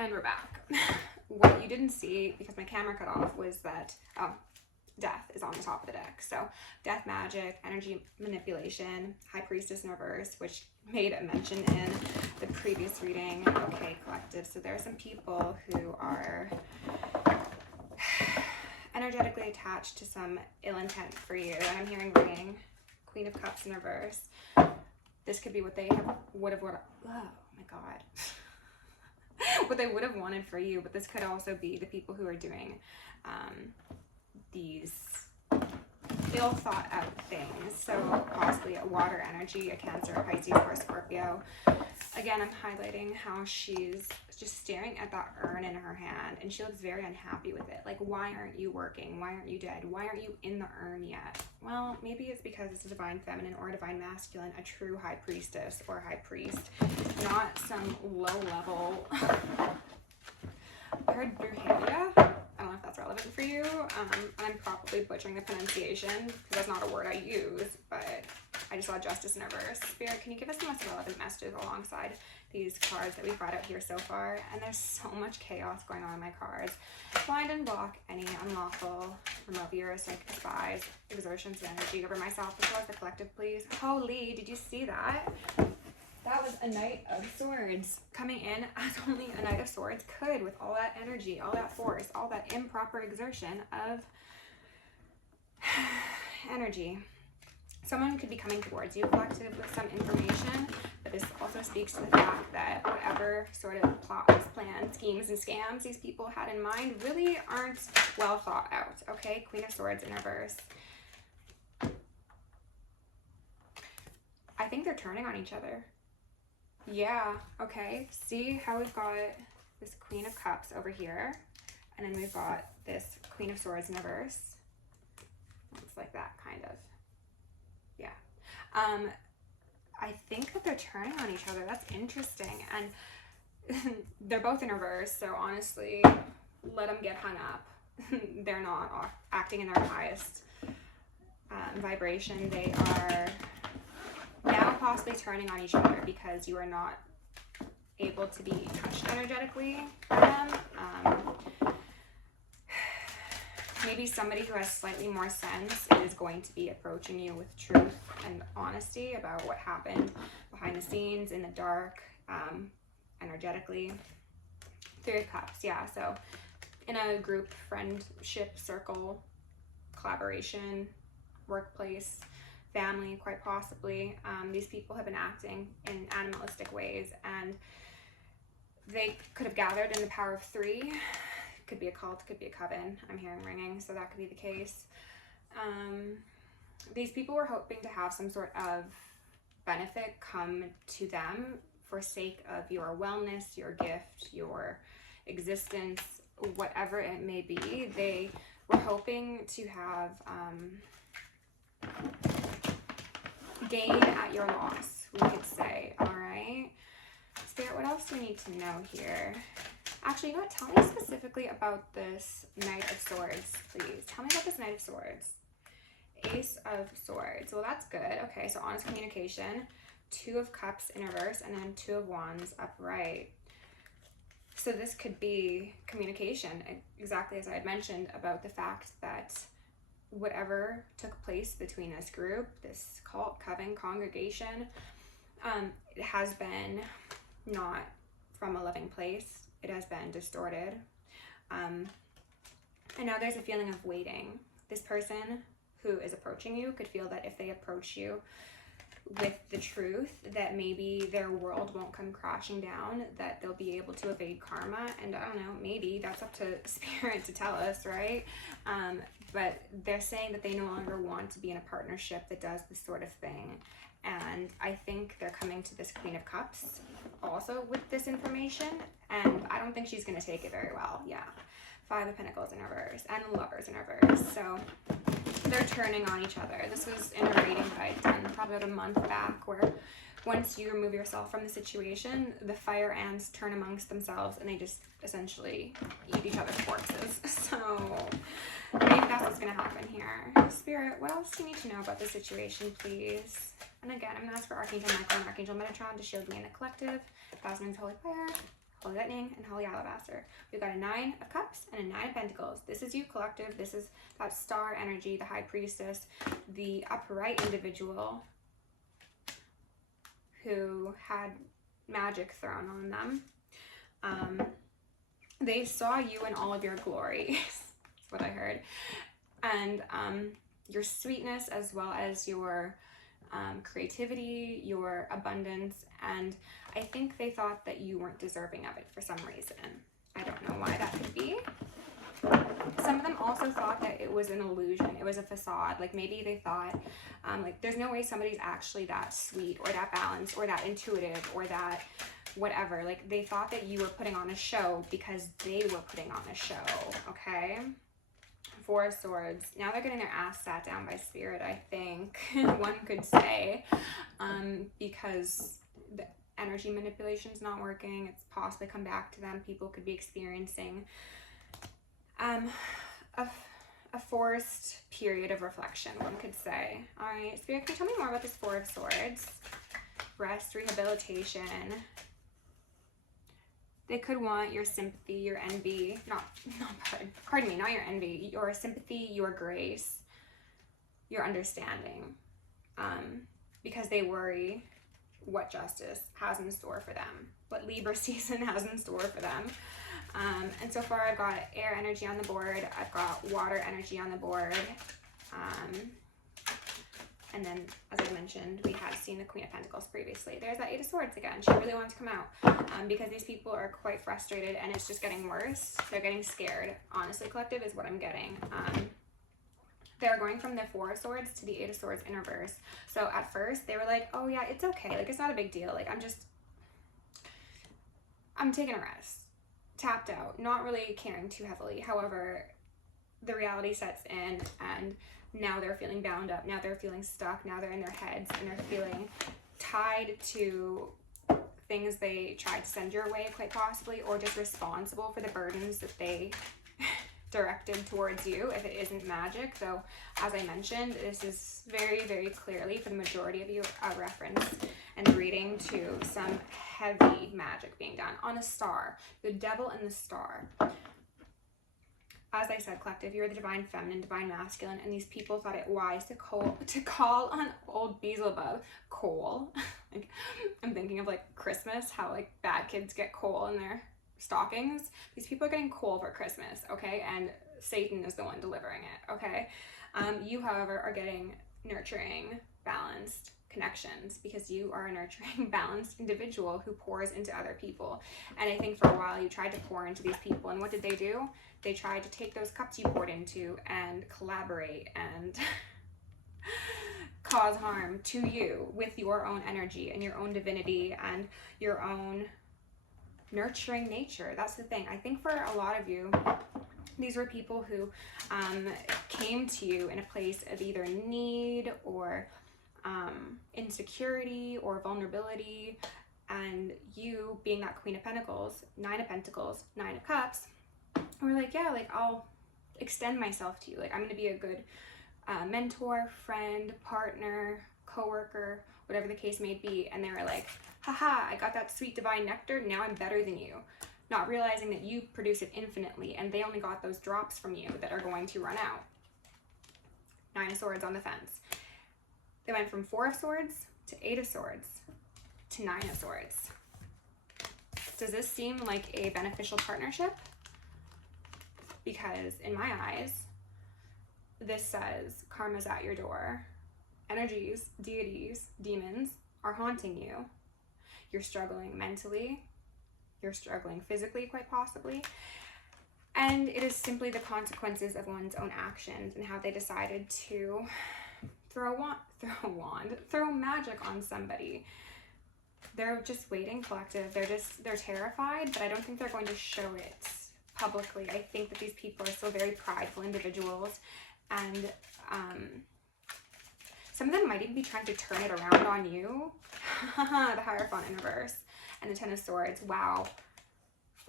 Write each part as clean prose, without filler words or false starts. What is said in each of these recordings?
And we're back. What you didn't see, because my camera cut off, was that death is on the top of the deck. So death magic, energy manipulation, high priestess in reverse, which made a mention in the previous reading. Okay, collective. So there are some people who are energetically attached to some ill intent for you. And I'm hearing ringing. Queen of Cups in reverse. This could be what they would have, oh my God. What they would have wanted for you, but this could also be the people who are doing these ill thought out things. So possibly a water energy, a Cancer, a Pisces, or a Scorpio. Again, I'm highlighting how she's just staring at that urn in her hand, and she looks very unhappy with it. Like, why aren't you working? Why aren't you dead? Why aren't you in the urn yet? Well, maybe it's because it's a divine feminine or a divine masculine, a true high priestess or high priest, not some low level. I heard Brujeria. I don't know if that's relevant for you. And I'm probably butchering the pronunciation because that's not a word I use, but I just saw justice in reverse. Spirit, can you give us the most relevant messages alongside these cards that we've brought out here so far? And there's so much chaos going on in my cards. Blind and block any unlawful, remove your despise, exertions of energy over myself as well as the collective, please. Holy, did you see that? That was a Knight of Swords coming in as only a Knight of Swords could, with all that energy, all that force, all that improper exertion of energy. Someone could be coming towards you, collective, with some information, but this also speaks to the fact that whatever sort of plots, plans, schemes, and scams these people had in mind really aren't well thought out, okay? Queen of Swords in reverse. I think they're turning on each other. Yeah, okay. See how we've got this Queen of Cups over here, and then we've got this Queen of Swords in reverse. It's like that, kind of. Yeah. I think that they're turning on each other. That's interesting. And they're both in reverse, so honestly, let them get hung up. They're not acting in their highest vibration. They are now possibly turning on each other because you are not able to be touched energetically by them. Maybe somebody who has slightly more sense is going to be approaching you with truth and honesty about what happened behind the scenes, in the dark, energetically. Three of Cups, yeah. So in a group, friendship, circle, collaboration, workplace, family, quite possibly, these people have been acting in animalistic ways, and they could have gathered in the power of three. Could be a cult, could be a coven. I'm hearing ringing, so that could be the case. These people were hoping to have some sort of benefit come to them for sake of your wellness, your gift, your existence, whatever it may be. They were hoping to have gain at your loss, we could say. All right, Spirit, what else do we need to know here? Actually, you know what? Tell me specifically about this Knight of Swords, please. Tell me about this Knight of Swords. Ace of Swords. Well, that's good. Okay, so honest communication. Two of Cups in reverse, and then Two of Wands upright. So this could be communication, exactly as I had mentioned about the fact that whatever took place between this group, this cult, coven, congregation, it has been not from a loving place. It has been distorted. And now there's a feeling of waiting. This person who is approaching you could feel that if they approach you with the truth, that maybe their world won't come crashing down, that they'll be able to evade karma. And I don't know, maybe that's up to Spirit to tell us, right? But they're saying that they no longer want to be in a partnership that does this sort of thing. And I think they're coming to this Queen of Cups also with this information, and I don't think she's going to take it very well. Yeah. Five of Pentacles in reverse and Lovers in reverse. So they're turning on each other. This was in a reading that I'd done probably about a month back, where once you remove yourself from the situation, the fire ants turn amongst themselves and they just essentially eat each other's corpses. So maybe that's what's going to happen here. Spirit, what else do you need to know about this situation, please? And again, I'm going to ask for Archangel Michael and Archangel Metatron to shield me in the collective. Thousand Rings Holy Fire. Holy Lightning, and Holy Alabaster. We've got a 9 of Cups and a 9 of Pentacles. This is you, collective. This is that star energy, the High Priestess, the upright individual who had magic thrown on them. They saw you in all of your glory, is what I heard. And your sweetness, as well as your creativity, your abundance, and I think they thought that you weren't deserving of it for some reason. I don't know why that could be. Some of them also thought that it was an illusion, it was a facade. Like maybe they thought, like there's no way somebody's actually that sweet or that balanced or that intuitive or that whatever. Like they thought that you were putting on a show because they were putting on a show, okay? 4 of Swords. Now they're getting their ass sat down by Spirit, I think, one could say, because the energy manipulation's not working. It's possibly come back to them. People could be experiencing a forced period of reflection, one could say. All right, Spirit, can you tell me more about this 4 of Swords? Rest, rehabilitation. They could want your sympathy, your envy, pardon me, not your envy, your sympathy, your grace, your understanding, because they worry what justice has in store for them, what Libra season has in store for them. And so far I've got air energy on the board, I've got water energy on the board, and then, as I mentioned, we had seen the Queen of Pentacles previously. There's that 8 of Swords again. She really wants to come out because these people are quite frustrated and it's just getting worse. They're getting scared. Honestly, collective is what I'm getting. They're going from the 4 of Swords to the 8 of Swords in reverse. So at first they were like, oh yeah, it's okay. Like it's not a big deal. Like I'm taking a rest. Tapped out. Not really caring too heavily. However, the reality sets in and now they're feeling bound up, now they're feeling stuck, now they're in their heads and they're feeling tied to things they tried to send your way quite possibly, or just responsible for the burdens that they directed towards you if it isn't magic. Though, as I mentioned, this is very, very clearly for the majority of you a reference and reading to some heavy magic being done on a star, the devil and the star. As I said, collective, you're the divine feminine, divine masculine, and these people thought it wise to call on old Beelzebub coal. Like, I'm thinking of like Christmas, how like bad kids get coal in their stockings. These people are getting coal for Christmas, okay? And Satan is the one delivering it, okay? You, however, are getting nurturing, balanced connections because you are a nurturing, balanced individual who pours into other people. And I think for a while you tried to pour into these people, and what did they do? They tried to take those cups you poured into and collaborate and cause harm to you with your own energy and your own divinity and your own nurturing nature. That's the thing. I think for a lot of you, these were people who came to you in a place of either need or insecurity or vulnerability, and you being that Queen of Pentacles, 9 of Pentacles, 9 of Cups, we're like, yeah, like I'll extend myself to you. Like I'm going to be a good mentor, friend, partner, coworker, whatever the case may be. And they were like, haha, I got that sweet divine nectar. Now I'm better than you. Not realizing that you produce it infinitely and they only got those drops from you that are going to run out. 9 of Swords on the fence. They went from 4 of Swords to 8 of Swords to 9 of Swords. Does this seem like a beneficial partnership? Because in my eyes, this says karma's at your door. Energies, deities, demons are haunting you. You're struggling mentally. You're struggling physically, quite possibly. And it is simply the consequences of one's own actions and how they decided to throw magic on somebody. They're just waiting, collective. They're terrified, but I don't think they're going to show it publicly. I think that these people are still very prideful individuals, and some of them might even be trying to turn it around on you. The Hierophant in reverse and the 10 of Swords. Wow.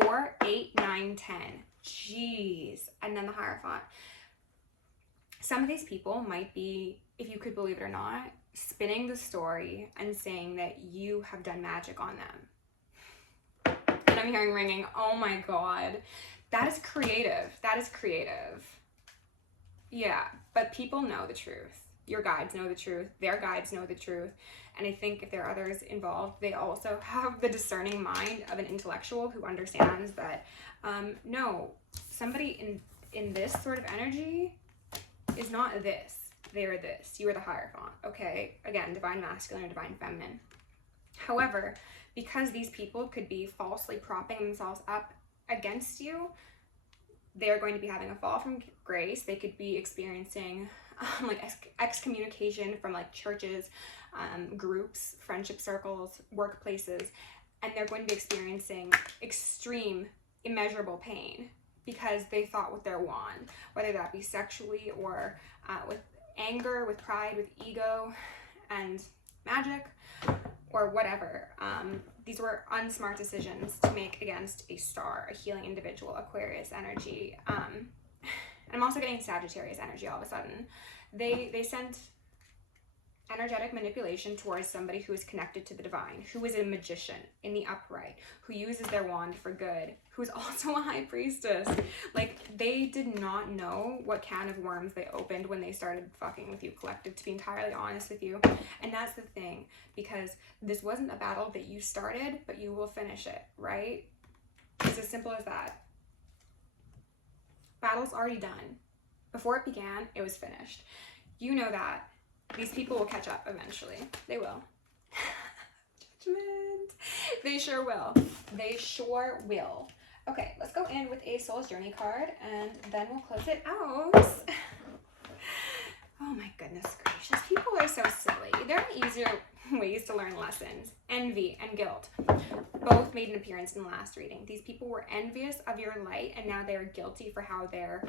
4, 8, 9, 10. Jeez. And then the Hierophant. Some of these people might be, if you could believe it or not, spinning the story and saying that you have done magic on them. And I'm hearing ringing. Oh my God. That is creative. That is creative. Yeah, but people know the truth. Your guides know the truth. Their guides know the truth. And I think if there are others involved, they also have the discerning mind of an intellectual who understands that, no, somebody in this sort of energy is not this. They are this. You are the Hierophant, okay? Again, divine masculine or divine feminine. However, because these people could be falsely propping themselves up against you, they're going to be having a fall from grace. They could be experiencing like excommunication from like churches, groups, friendship circles, workplaces, and they're going to be experiencing extreme, immeasurable pain because they thought with their wand, whether that be sexually or with anger, with pride, with ego, and magic, or whatever. These were unsmart decisions to make against a star, a healing individual, Aquarius energy. And I'm also getting Sagittarius energy all of a sudden. They sent energetic manipulation towards somebody who is connected to the divine, who is a magician in the upright, who uses their wand for good, who's also a high priestess. Like, they did not know what can of worms they opened when they started fucking with you, collective, to be entirely honest with you. And that's the thing, because this wasn't a battle that you started, but you will finish it, right? It's as simple as that. Battle's already done. Before it began, it was finished. You know that. These people will catch up eventually. They will. Judgment. They sure will. They sure will. Okay, let's go in with a Soul's Journey card, and then we'll close it out. Oh my goodness gracious. People are so silly. There are easier ways to learn lessons. Envy and guilt both made an appearance in the last reading. These people were envious of your light, and now they're guilty for how their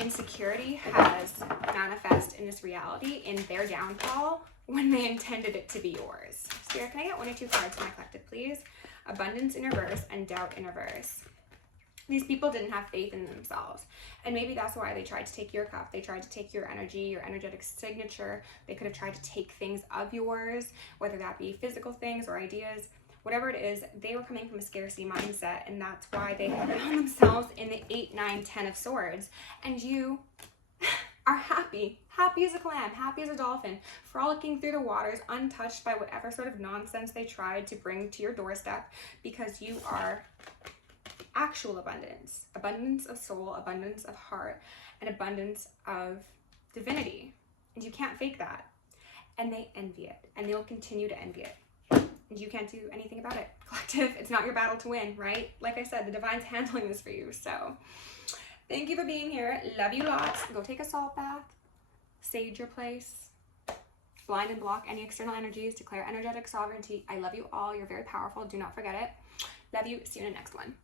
insecurity has manifest in this reality in their downfall when they intended it to be yours. Spirit, can I get 1 or 2 cards for my collective, please? Abundance in reverse and doubt in reverse. These people didn't have faith in themselves. And maybe that's why they tried to take your cup. They tried to take your energy, your energetic signature. They could have tried to take things of yours, whether that be physical things or ideas. Whatever it is, they were coming from a scarcity mindset, and that's why they found themselves in the 8, 9, 10 of swords. And you are happy as a clam, happy as a dolphin, frolicking through the waters, untouched by whatever sort of nonsense they tried to bring to your doorstep, because you are actual abundance, abundance of soul, abundance of heart, and abundance of divinity. And you can't fake that. And they envy it, and they will continue to envy it. And you can't do anything about it. Collective, it's not your battle to win, right? Like I said, the divine's handling this for you. So thank you for being here. Love you lots. Go take a salt bath. Sage your place. Blind and block any external energies. Declare energetic sovereignty. I love you all. You're very powerful. Do not forget it. Love you. See you in the next one.